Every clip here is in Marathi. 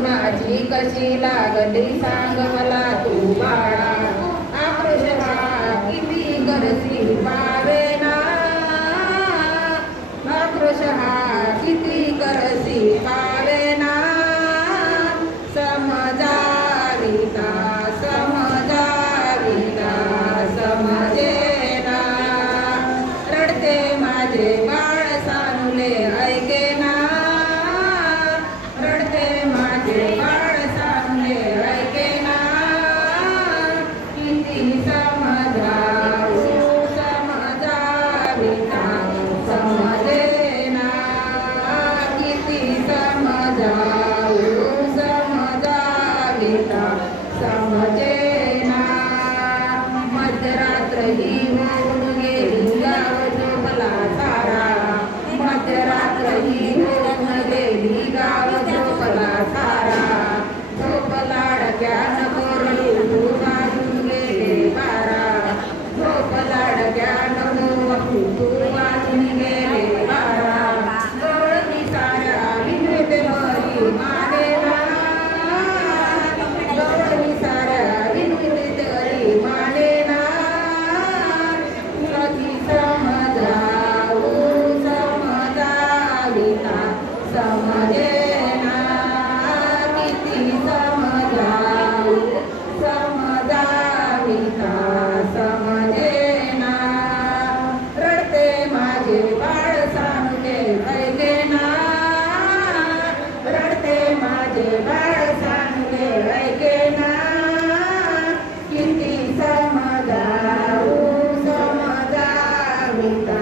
कुणाची कशी लागली सांग मला तू बाळा. आक्रोश हा किती करसी पावेना, आक्रोश हा किती करसी पावेना. समजाविता समजाविता समजेना. रडते माझे बाळ सानुले ऐकेना, रडते माझे बाळ सानुले ऐकेना. किती समजावू समजाविता समजेना, किती समजावू समजाविता समजेना. मध्यरात्र ही होऊन गेली गाव झोपला सारा, मध्यरात्र ही होऊन गेली गाव झोपला सारा. झोप लाडक्यानं मोरू वाजून गेले बारा, झोप लाडक्यानं मोरू वाजून गेले बारा. गवळणी साऱ्या विनते मरी मानेना, गवळणी साऱ्या विनते तरी मानेना. कधी समजावू समजाविता समजेना, किती समजावू समजाविता समजेना. रडते माझे बाळ सानुले ऐकेना, रडते माझे बाळ सानुले ऐकेना. किती समजावू समजाविता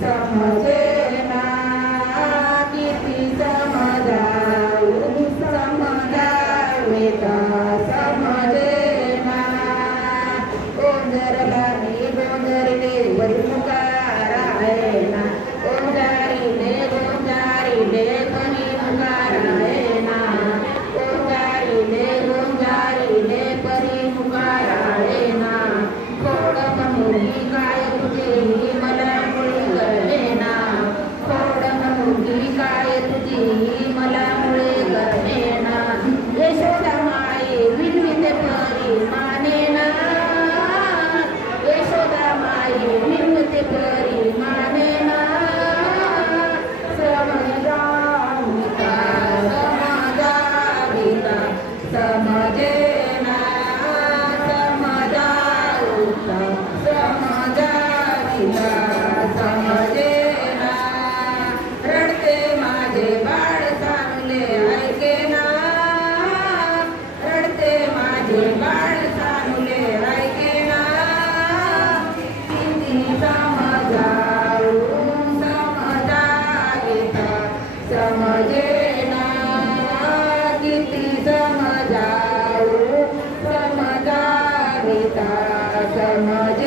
समजेना, किती समजावू समजाविता समजेना. गोंधळला मी गोंधळले बरी मुकारायना, गोंधळीले गोंधळीले बरी मुकारायना, गोंधळीले गोंधळीले बरी मुकारायना. खोड म्हणून काय तुझी मला मुळी कळेना, खोड म्हणून काय तुझी मला मुळे कळेना. यशोदा माई विनविते परी मानेना, यशोदा माई विनविते परी मानेना. समजाविता समजाविता समजेना, समजाविता समजाविता समजेना. रडते माझे बाळ सानुले ऐकेना, रडते माझे बाळ सानुले ऐकेना. किती समजावू समजाविता समजेना, किती समजावू समजाविता समजेना.